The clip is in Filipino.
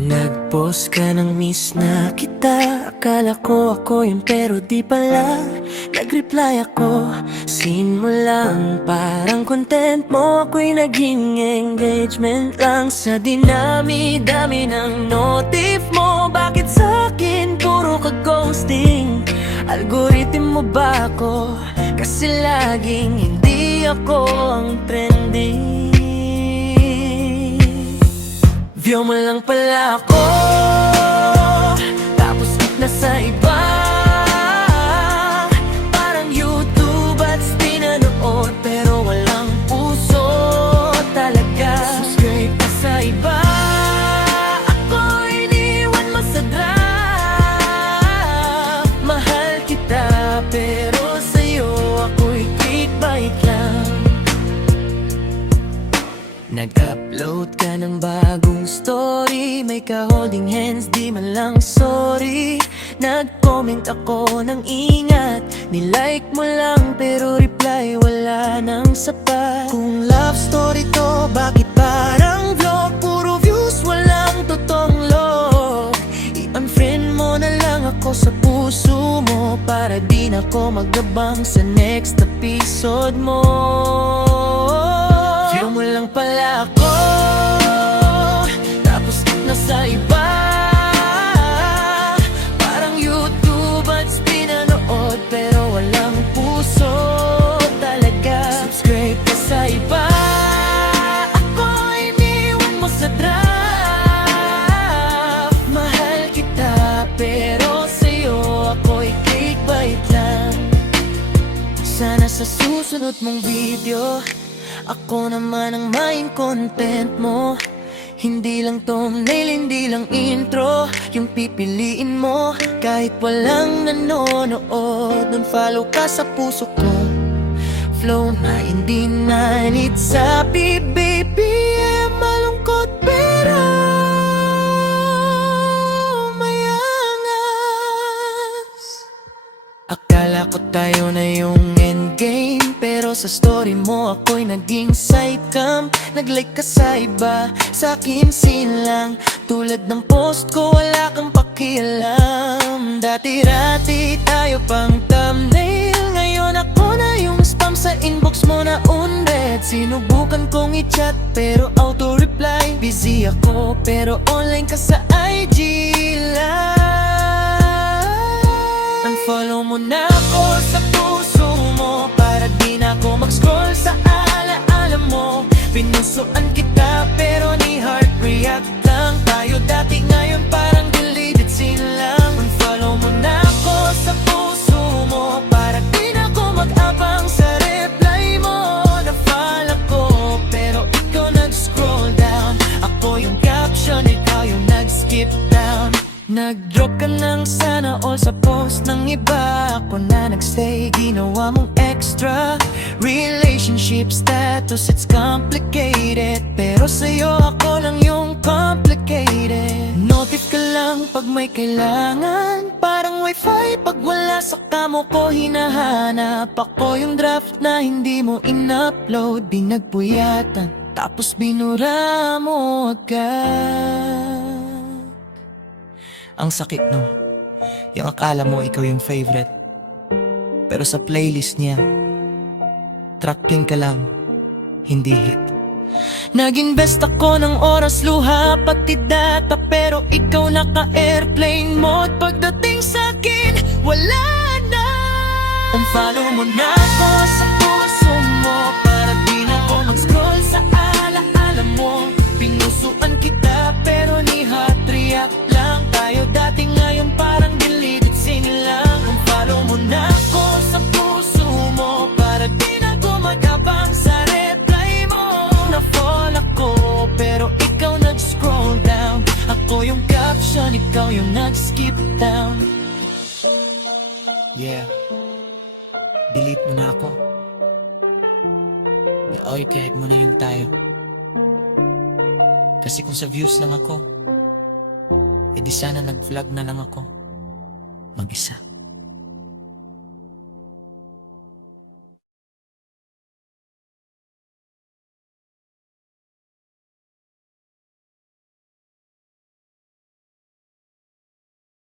Nag-post ka ng miss na kita. Akala ko ako yun pero di pala. Nag-reply ako, scene mo lang. Parang content mo, ako'y naging engagement lang. Sa dinami-dami ng notif mo, bakit sa'kin puro ka ghosting? Algorithm mo ba ako? Kasi laging hindi ako ang trending. View mo lang pala ako, tapos nasa iba. Parang YouTube ads pinanood, pero walang puso talaga. Subscribe ka sa iba, ako iniwan mo sa draft. Mahal kita, pero sa'yo ako'y clickbait lang. Nag-upload ka ng bagong story, may ka-holding hands, di man lang sorry. Nag-comment ako ng ingat, nilike mo lang pero reply wala nang sapat. Kung love story to, bakit parang vlog? Puro views, walang totoong log. I-unfriend mo na lang ako sa puso mo, para di na ako magabang sa next episode mo. View mo lang pala ako, tapos nasa iba. Parang YouTube ads pinanood, pero walang puso talaga. Subscribe ka sa iba, ako iniwan mo sa draft. Mahal kita, pero sa'yo ako'y clickbait lang. Sana sa susunod mong video, ako naman ang main content mo. Hindi lang thumbnail, hindi lang intro yung pipiliin mo. Kahit walang nanonood, unfollow ka sa puso ko. Flow na hindi nanit sa BBM. Malungkot pero mayangas. Akala ko tayo na yung endgame, pero sa story mo ako'y naging sidecam. Nag-like ka sa iba, sa'kin scene lang. Tulad ng post ko, wala kang pakialam. Dati-rati tayo pang thumbnail, ngayon ako na yung spam sa inbox mo na unread. Sinubukan kong i-chat pero auto-reply. Busy ako pero online ka sa IG live. Unfollow mo na ako sa puso mo, para di na ako mag-scroll sa alaala mo. Pinusuan kita pero ni heart react lang tayo. Dati ngayon parang deleted scene lang. Unfollow mo na ako sa puso mo, para di na ako mag-abang sa reply mo. Na-follow ko pero ikaw nag-scroll down. Ako yung caption, ikaw yung nag-skip down. Nag-drop ka ng sana all sa post ng iba. Ako na nagstay, ginawa mong extra. Relationship status, it's complicated, pero sa'yo ako lang yung complicated. Notif ka lang pag may kailangan, parang wifi pag wala sa kamo ko hinahanap. Ako yung draft na hindi mo in-upload, di nagpuyatan, tapos binura mo agad. Ang sakit no, yung akala mo ikaw yung favorite, pero sa playlist niya track king ka lang, hindi hit. Nag-invest ako ng oras, luha, pati data, pero ikaw naka-airplane mode. Pagdating sa'kin, wala na. Unfollow mo na ako sa puso mo, para di na ako mag-scroll sa alaala mo. Pinusuan kita pero ni hot react lang tayo. Dati ngayon parang deleted scene lang. Unfollow mo na ako sa puso mo, para di na ako mag-abang sa reply mo. Na-fall ako pero ikaw nag-scroll down. Ako yung caption, ikaw yung nag-skip down. Yeah, delete mo na ako. I-archive mo na yung tayo. Kasi kung sa views lang ako, edi sana nag-vlog na lang ako mag-isa.